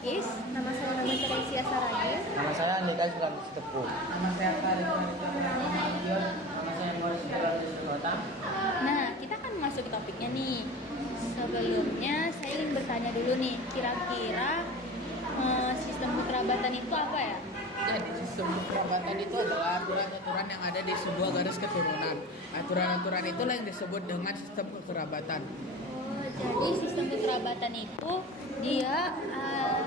Bugis. Nama saya Teresia Saragi. Nama saya Andika Sulantis Tepu. Nama saya Farid Nasution. Nama saya Boris Sulantis Kota. Nah, kita akan masuk ke topiknya nih. Sebelumnya saya ingin bertanya dulu nih, kira-kira sistem kekerabatan itu apa ya? Jadi sistem kekerabatan itu adalah aturan-aturan yang ada di sebuah garis keturunan. Aturan-aturan itulah yang disebut dengan sistem kekerabatan. Jadi sistem kekerabatan itu dia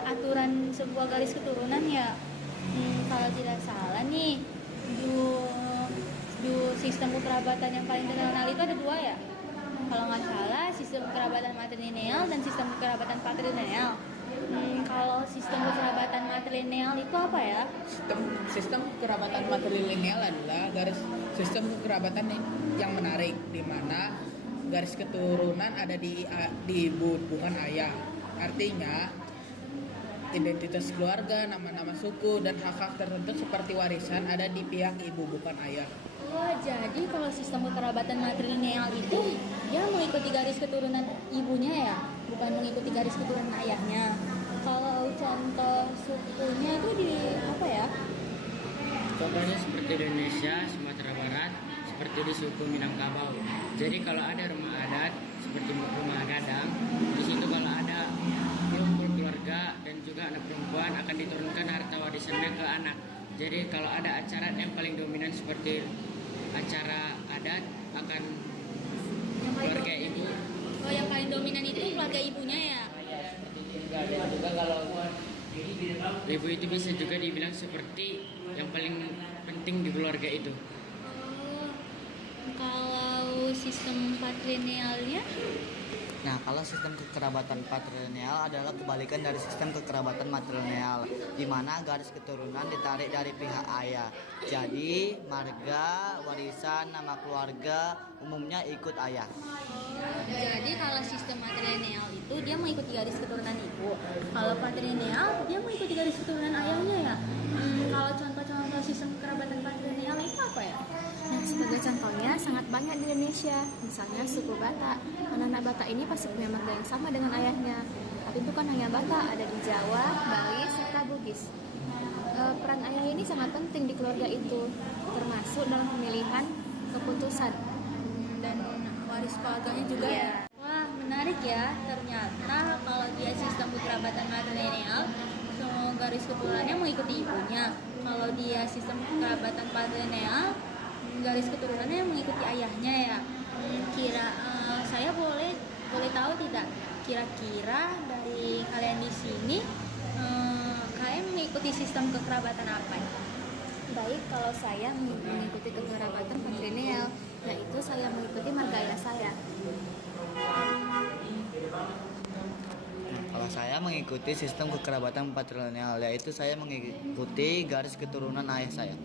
aturan sebuah garis keturunan ya. Kalau tidak salah nih, sistem kekerabatan yang paling terkenal itu ada dua ya. Kalau nggak salah, sistem kekerabatan matrilineal dan sistem kekerabatan patrilineal. Kalau sistem kekerabatan matrilineal itu apa ya? Sistem kekerabatan matrilineal adalah sistem kekerabatan yang menarik, di mana garis keturunan ada di ibu, bukan ayah. Artinya identitas keluarga, nama-nama suku, dan hak-hak tertentu seperti warisan ada di pihak ibu, bukan ayah. Oh, jadi kalau sistem kekerabatan matrilineal itu dia mengikuti garis keturunan ibunya ya, bukan mengikuti garis keturunan ayahnya. Kalau contoh sukunya itu di apa ya? Contohnya seperti Indonesia, Sumatera Barat, seperti di suku Minangkabau. Jadi kalau ada rumah adat seperti rumah gadang, di situ kalau ada kumpul keluarga dan juga anak perempuan akan diturunkan harta warisannya ke anak. Jadi kalau ada acara yang paling dominan seperti acara adat akan keluarga ibu. Oh, yang paling dominan itu keluarga ibunya ya? Dan juga kalau Ibu itu bisa juga dibilang seperti yang paling penting di keluarga itu. Oh, kalau sistem patrilinealnya? Nah, kalau sistem kekerabatan patrilineal adalah kebalikan dari sistem kekerabatan matrilineal, di mana garis keturunan ditarik dari pihak ayah. Jadi, marga, warisan, nama keluarga umumnya ikut ayah. Jadi kalau sistem matrilineal itu dia mengikuti garis keturunan ibu. Kalau patrilineal dia mengikuti garis keturunan ayahnya ya. Kalau contoh-contoh sistem kerabatan patrilineal itu apa ya? Nah, sebagai contohnya sangat banyak di Indonesia. Misalnya suku Batak. Anak-anak Batak ini pasti punya marga yang sama dengan ayahnya. Tapi bukan hanya Batak, ada di Jawa, Bali, serta Bugis. Peran ayah ini sangat penting di keluarga itu, termasuk dalam pemilihan keputusan Dan waris keluarganya juga ya. Wah, menarik ya. Ternyata kalau dia sistem kekerabatan matrilineal, semua garis keturunannya mengikuti ibunya. Kalau dia sistem kekerabatan patrilineal, garis keturunannya mengikuti ayahnya ya. Saya boleh tahu tidak? Kira-kira dari kalian di sini, kalian mengikuti sistem kekerabatan apa ya? Baik, kalau saya mengikuti kekerabatan patrilineal, yaitu saya mengikuti marga ayah saya. Kalau saya mengikuti sistem kekerabatan patrilineal, yaitu saya mengikuti garis keturunan ayah saya.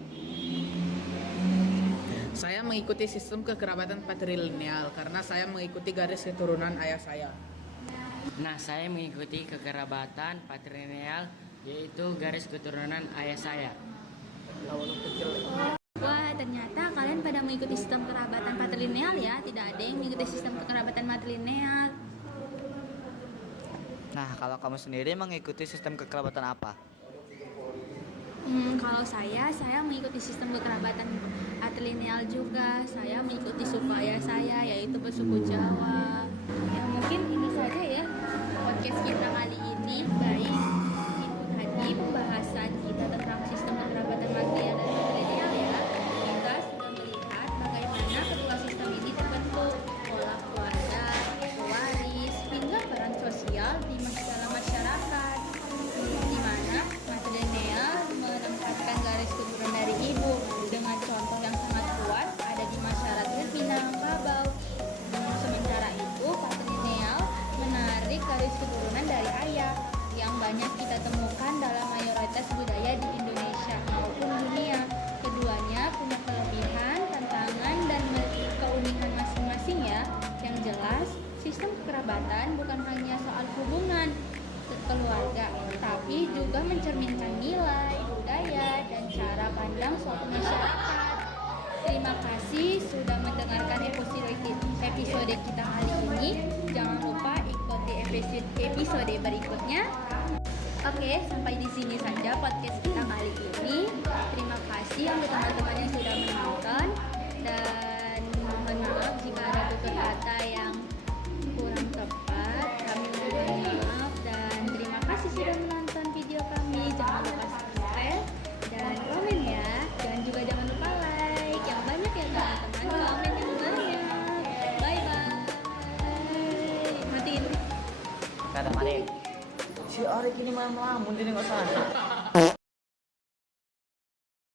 saya mengikuti sistem kekerabatan patrilineal karena saya mengikuti garis keturunan ayah saya. Nah, saya mengikuti kekerabatan patrilineal, yaitu garis keturunan ayah saya. Wah, ternyata kalian pada mengikuti sistem kerabatan patrilineal ya. Tidak ada yang mengikuti sistem kekerabatan matrilineal. Nah, kalau kamu sendiri mengikuti sistem kekerabatan apa? Kalau saya mengikuti sistem kekerabatan patrilineal juga. Saya mengikuti suku ayah saya, yaitu bersuku Jawa. Ya, mungkin ini saja ya podcast kita kali ini. Baik, itu tadi pembahasan kita tentang sistem kekerabatan matrilineal dan patrilineal ya. Kita sudah melihat bagaimana kedua sistem ini terbentuk, pola keluarga, waris, hingga peran sosial di dalam masyarakat. Di mana matrilineal menempatkan garis keturunan dari ibu dengan contoh yang sangat kuat ada di masyarakat Minangkabau. Sementara itu patrilineal menarik garis keturunan dari ayah yang banyak kita temukan dalam mayoritas budaya di Indonesia maupun dunia. Keduanya punya kelebihan, tantangan, dan keunikan masing-masing ya. Yang jelas, sistem kekerabatan bukan hanya soal hubungan keluarga, tapi juga mencerminkan nilai, budaya, dan cara pandang suatu masyarakat. Terima kasih sudah mendengarkan episode kita kali ini. Jangan lupa ikuti episode berikutnya. Oke, sampai di sini saja podcast kita kali ini. Terima kasih untuk teman-teman yang sudah menonton, dan mohon maaf jika ada tutur kata yang kurang tepat. Kami mohon maaf dan terima kasih sudah menonton video kami. Jangan lupa subscribe dan komen ya. Dan juga jangan lupa like yang banyak ya teman-teman. Komen yang banyak. Bye bye. Matiin. Kadang-kadang si Orek ini malam-malam, mungkin nggak salah.